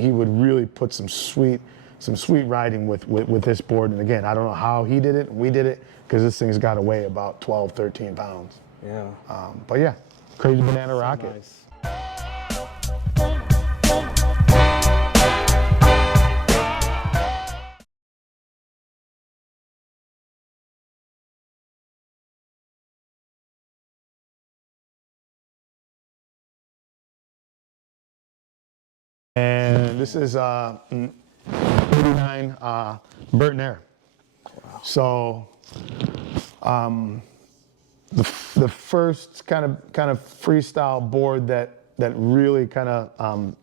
He would really put some sweet riding with this board. And again, I don't know how he did it, we did it, because this thing's got to weigh about 12, 13 pounds. Yeah. But yeah, crazy banana rocket. Nice. And this is 89 Burton Air. Wow. So the first kind of freestyle board that really kind of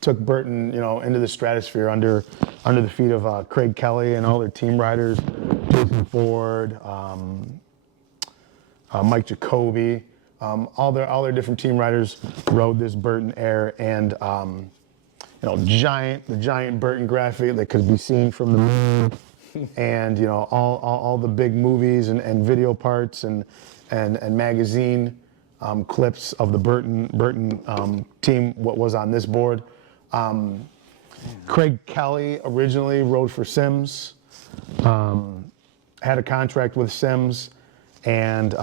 took Burton, into the stratosphere under the feet of Craig Kelly and all their team riders, Jason Ford, Mike Jacoby. All their different team riders rode this Burton Air, and the giant Burton graphic that could be seen from the moon, and all the big movies and video parts and magazine clips of the Burton team. What was on this board? Craig Kelly originally rode for Sims, had a contract with Sims, and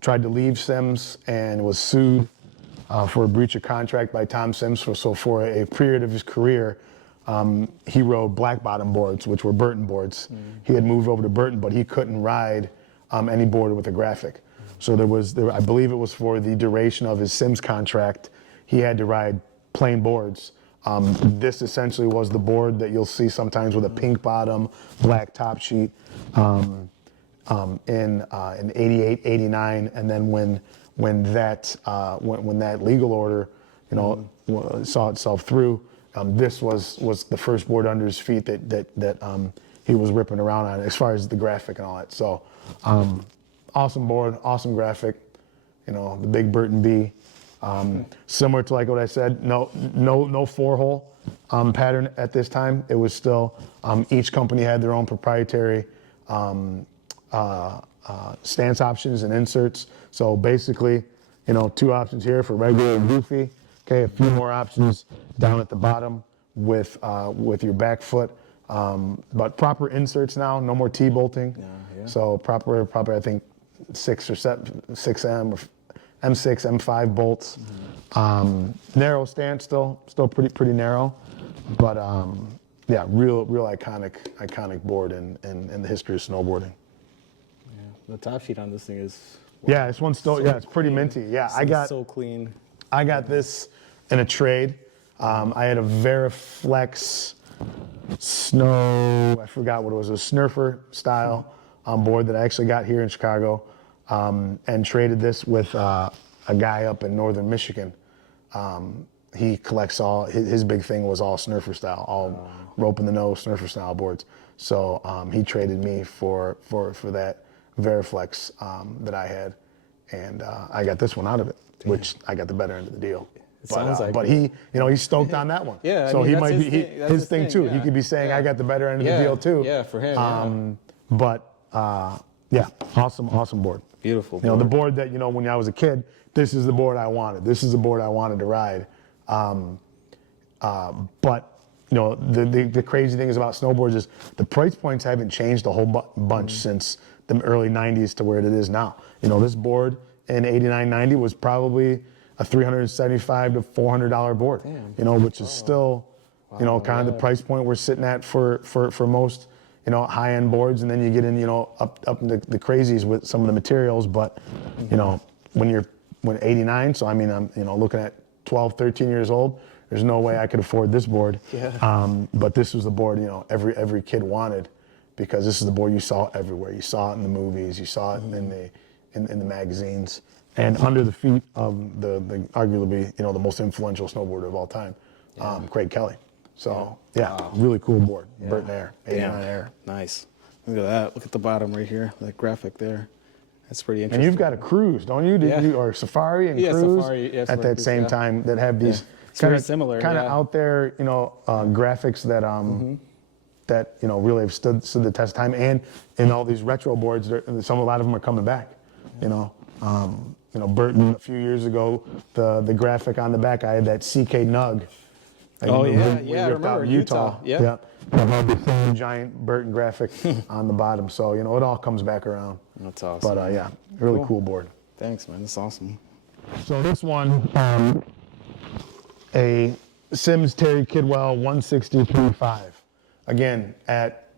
tried to leave Sims and was sued for a breach of contract by Tom Sims. So for a period of his career, he rode black bottom boards, which were Burton boards. He had moved over to Burton, but he couldn't ride any board with a graphic. So I believe it was for the duration of his Sims contract, he had to ride plain boards. This essentially was the board that you'll see sometimes with a pink bottom, black top sheet. In 88, 89, and then when that legal order, saw itself through, this was the first board under his feet that he was ripping around on, as far as the graphic and all that. So, awesome board, awesome graphic, the big Burton B. Similar to like what I said, no 4-hole pattern at this time. It was still each company had their own proprietary stance options and inserts. So basically, 2 options here for regular and goofy. Okay, a few more options down at the bottom with your back foot. But proper inserts now, no more T-bolting. Yeah. So proper I think 6 or 6M or M6, M5 bolts. Narrow stance still pretty narrow, but yeah, real iconic board in the history of snowboarding. The top sheet on this thing is... Yeah, this one's still, it's pretty minty. Yeah, so clean. I got this in a trade. I had a Veriflex Snow, I forgot what it was, a Snurfer style board that I actually got here in Chicago, and traded this with a guy up in northern Michigan. He collects his big thing was all Snurfer style, all rope in the nose Snurfer style boards. So he traded me for that Veriflex that I had, and I got this one out of it. Damn. Which I got the better end of the deal. But he, he's stoked on that one. Yeah, so he might be his thing too. Yeah. He could be saying, I got the better end of the deal too. Yeah, for him. But yeah, awesome board. Beautiful board. The board that when I was a kid, this is the board I wanted. This is the board I wanted to ride. But the crazy thing is about snowboards is the price points haven't changed a whole bunch since the early 90s to where it is now. This board in 89, 90 was probably a $375 to $400 board. Damn. Which is still, kind of the price point we're sitting at for most, high-end boards. And then you get in, up into the crazies with some of the materials. But, when 89, so I mean, I'm, looking at 12, 13 years old, there's no way I could afford this board. Yeah. But this was the board, every kid wanted, because this is the board you saw everywhere. You saw it in the movies, you saw it in the magazines, and under the feet of the arguably the most influential snowboarder of all time, Craig Kelly. So wow. Really cool board, Burton Air, 89 Air. Nice. Look at that. Look at the bottom right here, that graphic there. That's pretty interesting. And you've got a Cruise, don't you? Or Safari and Cruise Safari, at that same time that have these very similar, kind of out there, graphics that that really have stood the test of time, and in all these retro boards, a lot of them are coming back. Burton a few years ago, the graphic on the back, I had that CK Nug Oh, we yeah, ripped yeah, I out remember in Utah. Yeah. Yeah. I had the same giant Burton graphic on the bottom. So, you know, it all comes back around. That's awesome. But yeah, really cool board. Thanks, man. That's awesome. So this one, a Sims Terry Kidwell 163.5. Again, at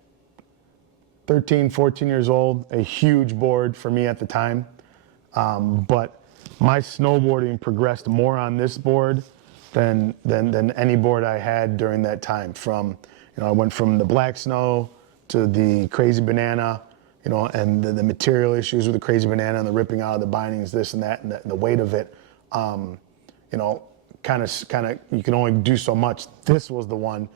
13, 14 years old, a huge board for me at the time. But my snowboarding progressed more on this board than any board I had during that time. From, you know, I went from the black snow to the crazy banana, you know, and the material issues with the crazy banana and the ripping out of the bindings, this and that, and the weight of it, you know, kind of, you can only do so much. This was the one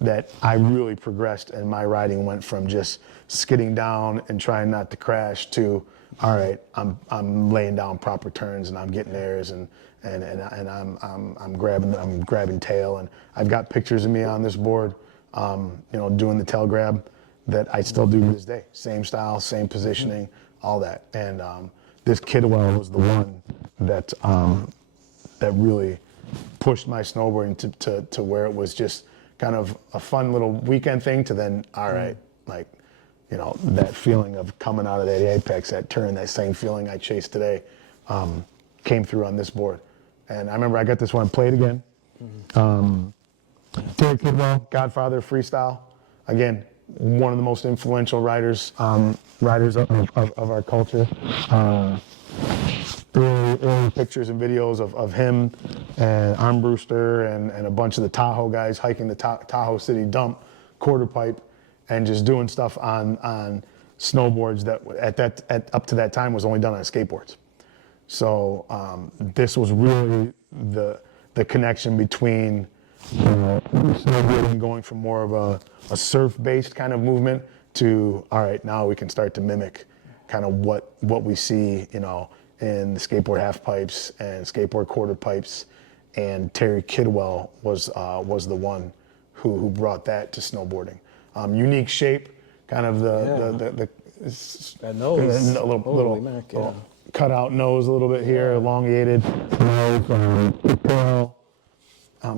that I really progressed, and my riding went from just skidding down and trying not to crash to, all right, I'm laying down proper turns and I'm getting airs and I'm grabbing tail, and I've got pictures of me on this board, you know, doing the tail grab that I still do to this day. Same style, same positioning, all that. And this Kidwell was the one that that really pushed my snowboarding to where it was just kind of a fun little weekend thing to then, all right, like, you know, that feeling of coming out of that apex, that turn, that same feeling I chased today, came through on this board. And I remember I got this one played again. Terry Kidwell, Godfather of Freestyle. Again, one of the most influential riders of our culture. Early pictures and videos of him and Armbruster and a bunch of the Tahoe guys hiking the Tahoe City Dump quarter pipe and just doing stuff on snowboards that up to that time was only done on skateboards. So this was really the connection between snowboarding going from more of a surf-based kind of movement to, all right, now we can start to mimic kind of what we see, you know, in the skateboard half pipes and skateboard quarter pipes. And Terry Kidwell was the one who brought that to snowboarding. Unique shape, kind of the that nose, a little cutout nose a little bit here, elongated nose,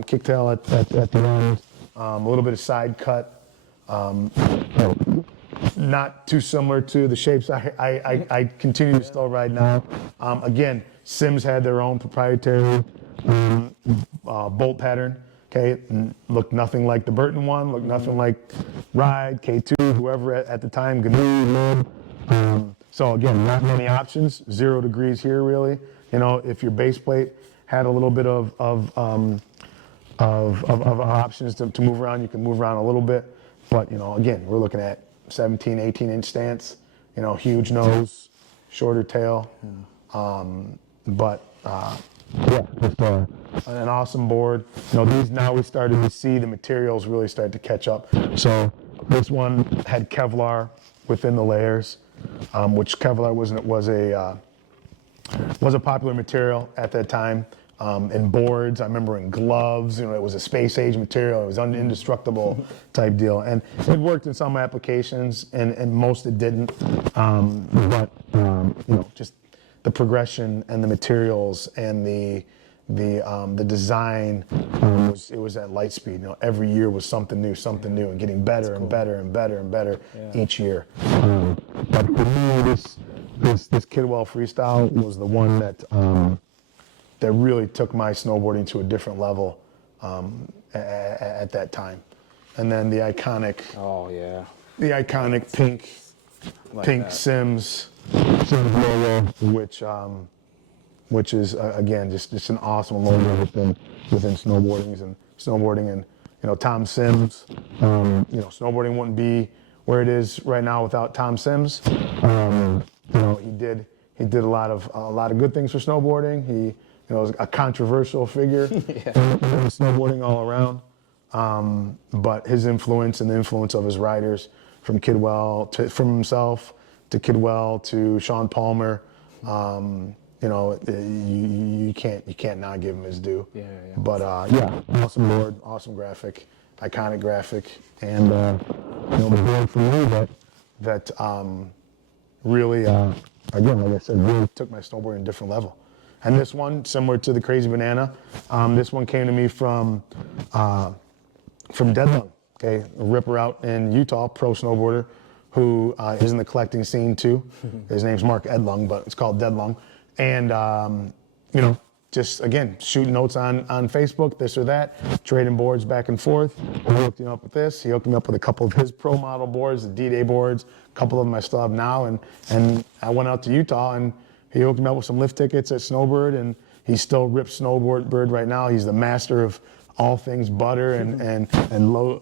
kicktail at the end, a little bit of side cut. Not too similar to the shapes I continue to still ride now. Again, Sims had their own proprietary bolt pattern. Okay, looked nothing like the Burton one, looked nothing like Ride, K2, whoever at the time, GNU, Lib. So again, not many options, 0 degrees here really. You know, if your base plate had a little bit of options to move around, you can move around a little bit. But, you know, again, we're looking at 17, 18-inch stance, you know, huge nose, shorter tail. Yeah, just an awesome board. You know, these now we started to see the materials really start to catch up. So this one had Kevlar within the layers, which Kevlar was a popular material at that time. In boards, I remember in gloves, you know, it was a space age material, it was indestructible type deal. And it worked in some applications and most it didn't. You know, just the progression and the materials and the design, it was at light speed. You know, every year was something new and getting better and better and better and better each year. But for me, this Kidwell Freestyle was the one that really took my snowboarding to a different level at that time. And then the iconic, pink that. Sims logo, which is again just an awesome logo within snowboarding and you know, Tom Sims. You know, snowboarding wouldn't be where it is right now without Tom Sims. You know, he did a lot of good things for snowboarding. He, you know, was a controversial figure in snowboarding all around. But his influence and the influence of his riders, from Kidwell from himself to Kidwell to Sean Palmer, you know, you can't not give him his due. But awesome board, awesome graphic, iconic graphic, and you know, the board for me that really, again, like I said, really took my snowboarding to a different level. And this one, similar to the Crazy Banana, this one came to me from Deadlung, okay, a ripper out in Utah, pro snowboarder, who is in the collecting scene too. His name's Mark Edlung, but it's called Deadlung. And, you know, just, again, shooting notes on Facebook, this or that, trading boards back and forth. He hooked me up with this. He hooked me up with a couple of his pro model boards, the D-Day boards, a couple of them I still have now. And I went out to Utah, and he hooked me up with some lift tickets at Snowbird, and he still rips Snowbird right now. He's the master of all things butter and low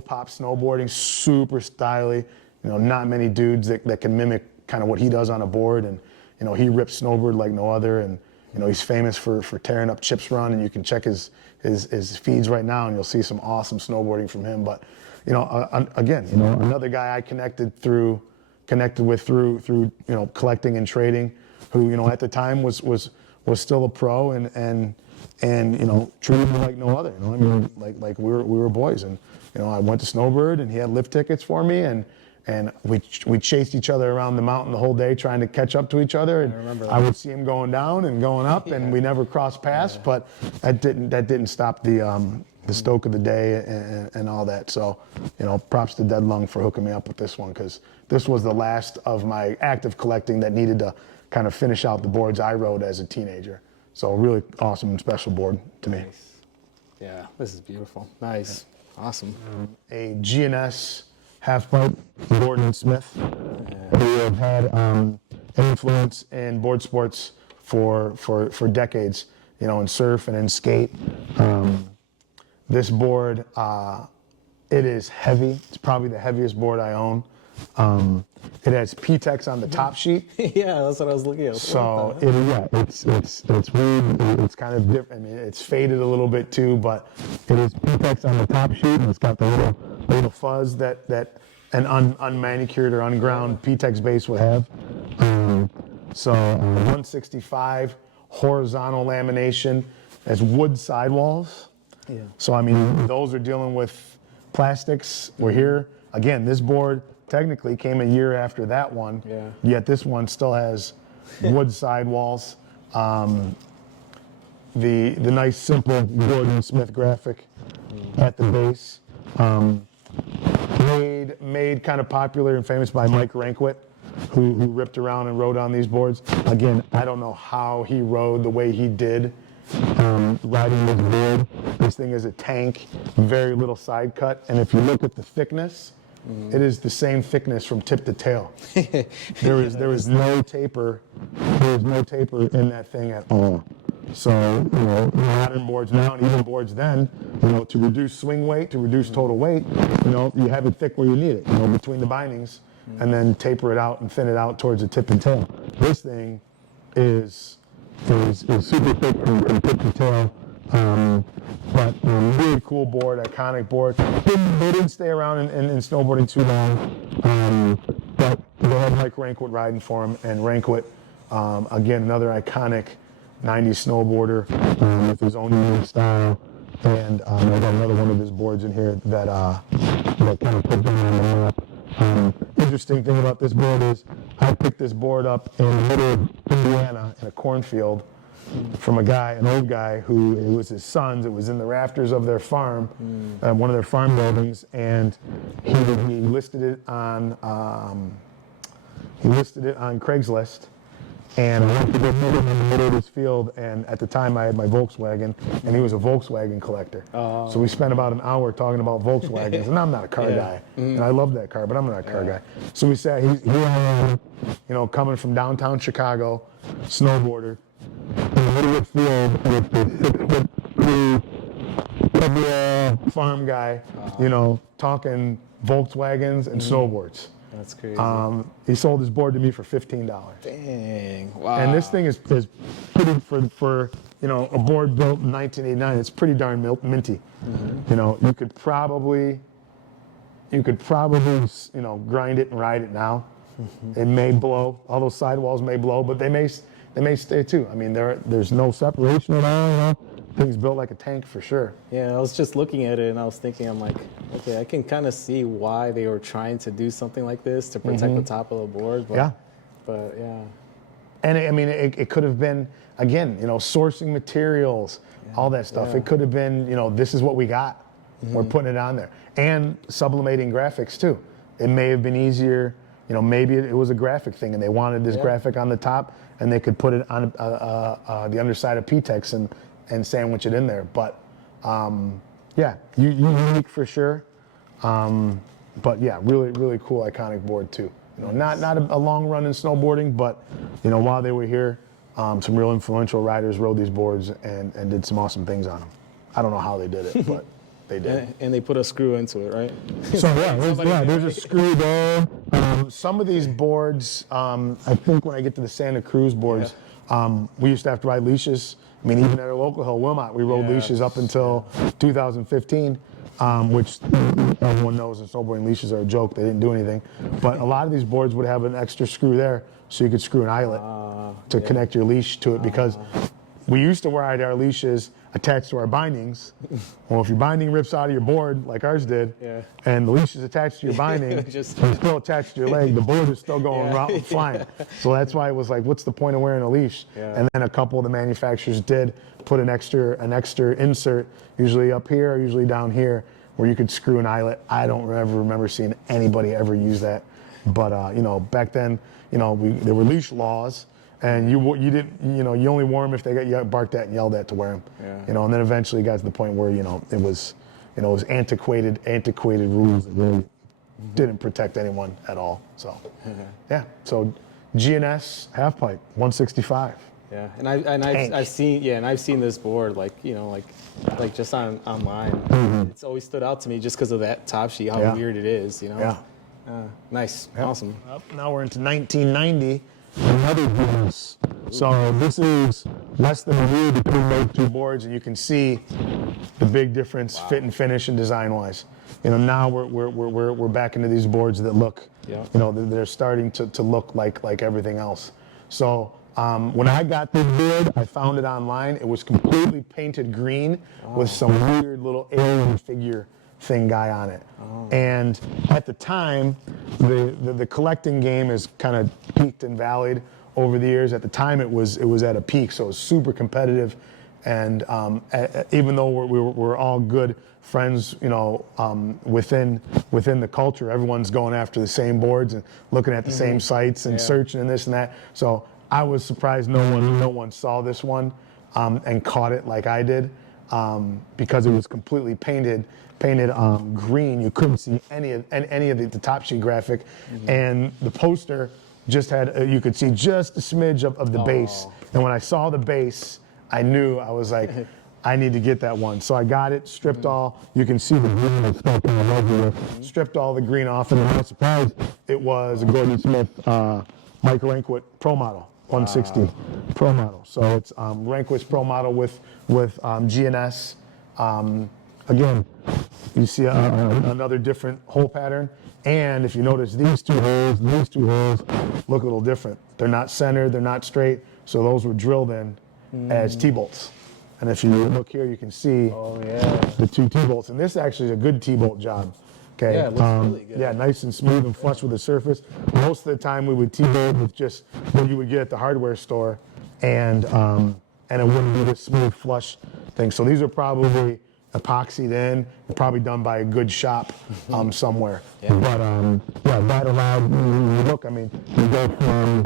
pop snowboarding, super stylish. You know, not many dudes that can mimic kind of what he does on a board. And you know, he rips Snowbird like no other. And you know, he's famous for tearing up Chips Run. And you can check his feeds right now, and you'll see some awesome snowboarding from him. But you know, again, you know, another guy I connected with through you know, collecting and trading, who, you know, at the time was still a pro and you know, treated me like no other. You know, I mean, like we were boys. And you know, I went to Snowbird, and he had lift tickets for me, and we chased each other around the mountain the whole day trying to catch up to each other. And I would see him going down and going up, and we never crossed paths. But that didn't stop the stoke of the day and all that. So, you know, props to Deadlung for hooking me up with this one, because this was the last of my active collecting that needed to kind of finish out the boards I rode as a teenager. So really awesome and special board to me. Nice. Yeah, this is beautiful. Nice. Awesome. A G&S Halfpipe, Burton and Smith, who have had an influence in board sports for decades, you know, in surf and in skate. This board, it is heavy. It's probably the heaviest board I own. It has PTEX on the top sheet. Yeah, that's what I was looking at. So it's weird. It's kind of different. I mean, it's faded a little bit too, but it is PTEX on the top sheet, and it's got the little fuzz that an unmanicured or unground PTEX base would have. So 165 horizontal lamination as wood sidewalls. Yeah. So I mean, those are dealing with plastics. We're here again. This board technically came a year after that one. Yeah. Yet this one still has wood sidewalls. The nice simple Gordon Smith graphic at the base. Made kind of popular and famous by Mike Rankwit, who ripped around and rode on these boards. Again, I don't know how he rode the way he did riding this board. This thing is a tank, very little side cut, and if you look at the thickness, it is the same thickness from tip to tail. There is no taper. There is no taper in that thing at all. So, you know, modern boards now and even boards then, you know, to reduce swing weight, to reduce total weight, you know, you have it thick where you need it, you know, between the bindings, and then taper it out and thin it out towards the tip and tail. This thing is super thick from tip to tail. But really cool board, iconic board. They didn't stay around in snowboarding too long, but they had Mike Rankwit riding for him, and Rankwit, again, another iconic 90s snowboarder with his own unique style. And I got another one of his boards in here that kind of put them on the map. Interesting thing about this board is I picked this board up in the middle of Indiana in a cornfield from an old guy who, it was his son's. It was in the rafters of their farm, one of their farm buildings, and he listed it on Craigslist. And I went to go meet him in the middle of this field, and at the time I had my Volkswagen, and he was a Volkswagen collector. Oh. So we spent about an hour talking about Volkswagens, and I'm not a car guy, and I love that car, but I'm not a car guy. So we sat, here I am, you know, coming from downtown Chicago, snowboarder, in the middle of the field with the 6'3" farm guy, you know, talking Volkswagens and snowboards. That's crazy. He sold his board to me for $15. Dang! Wow. And this thing is pretty for you know, a board built in 1989. It's pretty darn minty. You know, you could probably you know, grind it and ride it now. It may blow. All those sidewalls may blow, but they may stay too. I mean, there's no separation at all. You know? Thing's built like a tank for sure. Yeah, I was just looking at it and I was thinking, I'm like, okay, I can kind of see why they were trying to do something like this to protect the top of the board. But, And I mean, it could have been, again, you know, sourcing materials, all that stuff. It could have been, you know, this is what we got. We're putting it on there. And sublimating graphics too. It may have been easier, you know, maybe it was a graphic thing and they wanted this graphic on the top and they could put it on the underside of PTEX and sandwich it in there. But yeah, unique for sure. But yeah, really, really cool, iconic board too. You know, not a long run in snowboarding, but you know, while they were here, some real influential riders rode these boards and did some awesome things on them. I don't know how they did it, but they did. And they put a screw into it, right? So yeah, there's a screw there. Some of these boards, I think when I get to the Santa Cruz boards, we used to have to ride leashes. I mean, even at our local hill, Wilmot, we rode leashes up until 2015. Which everyone knows in snowboarding leashes are a joke. They didn't do anything. But a lot of these boards would have an extra screw there so you could screw an eyelet to connect your leash to it, because we used to ride our leashes attached to our bindings. Well, if your binding rips out of your board like ours did, and the leash is attached to your binding, it's still attached to your leg, the board is still going flying. So that's why it was like, what's the point of wearing a leash? And then a couple of the manufacturers did put an extra insert, usually up here or usually down here, where you could screw an eyelet. I don't ever remember seeing anybody ever use that. But you know, back then, you know, there were leash laws, and you didn't, you know, you only wore them if they got barked at and yelled at to wear them. You know, and then eventually it got to the point where, you know, it was antiquated rules that really didn't protect anyone at all. So yeah, so G&S Halfpipe 165. Yeah, and I've seen this board, like, you know, like just online. It's always stood out to me just because of that top sheet, how weird it is, you know. Nice, awesome. Now we're into 1990. Another G&S. So this is less than a year between those two boards, and you can see the big difference, fit and finish and design-wise. You know, now we're back into these boards that look, you know, they're starting to look like everything else. So when I got this board, I found it online. It was completely painted green with some weird little alien figure thing guy on it. And at the time, the collecting game is kind of peaked and valleyed over the years. At the time, it was at a peak, so it was super competitive. And even though we're all good friends, you know, within the culture, everyone's going after the same boards and looking at the same sites and searching and this and that. So I was surprised no one saw this one and caught it like I did, because it was completely painted green. You couldn't see any of the top sheet graphic, and the poster just had you could see just a smidge of the base. And when I saw the base, I knew, I was like, I need to get that one. So I got it, stripped all. You can see the green that's stuck in the logo. Stripped all the green off, and I'm not surprised it was a Gordon Smith Micro Pro Model 160 Pro Model. So it's Rehnquist Pro Model with G&S. Again, you see another different hole pattern. And if you notice, these two holes look a little different. They're not centered, they're not straight, so those were drilled in as T-bolts. And if you look here, you can see the two T-bolts. And this actually is a good T-bolt job. Okay. Yeah, it looks really good. Yeah, nice and smooth and flush with the surface. Most of the time we would T-bolt with just what you would get at the hardware store, and it wouldn't be this smooth flush thing. So these are probably epoxied in, probably done by a good shop somewhere. But yeah, that allowed me to look. I mean, you go from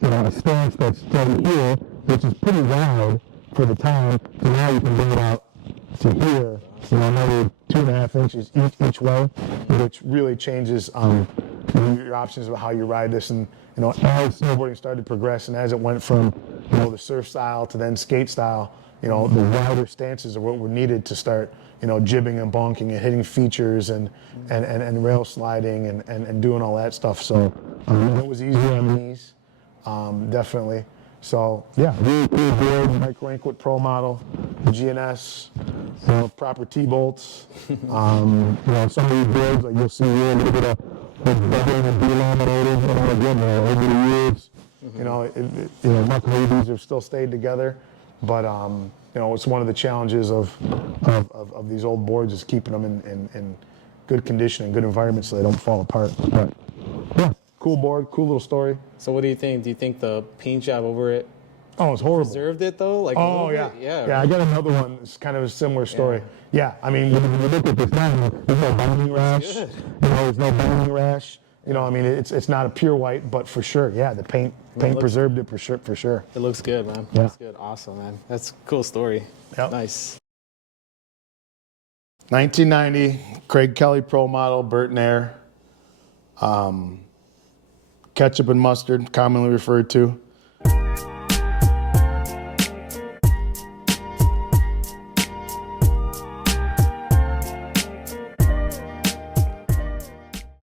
you know, a stance that's from here, which is pretty wide for the time, so now you can bring it out to here, you know, another 2.5 inches each way, which really changes your options of how you ride this. And you know, as snowboarding started to progress, and as it went from, you know, the surf style to then skate style, you know, the wider stances are what were needed to start, you know, jibbing and bonking and hitting features and rail sliding and doing all that stuff. So it was easier on the knees, definitely. So yeah, really cool board, Micro Rehnquist Pro Model, G&S, you know, proper T-bolts. You know, some of these boards, like you'll see here, a little bit of beveling and delaminating, you know, again, over the years, you know, luckily these have still stayed together. But you know, it's one of the challenges of these old boards is keeping them in good condition and good environment so they don't fall apart. But yeah, Cool board, cool little story. So what do you think? Do you think the paint job over it Oh, it's horrible. preserved it though? Like Oh, yeah. Yeah, I got another one. It's kind of a similar story. Yeah, I mean, when you look at this now, there's no binding rash. You know, there's no binding rash. You know, I mean, it's not a pure white, but for sure, yeah, the paint preserved it for sure. It looks good, man. Yeah. It looks good. Awesome, man. That's a cool story. Yep. Nice. 1990, Craig Kelly Pro Model, Burton Air. Ketchup and mustard, commonly referred to.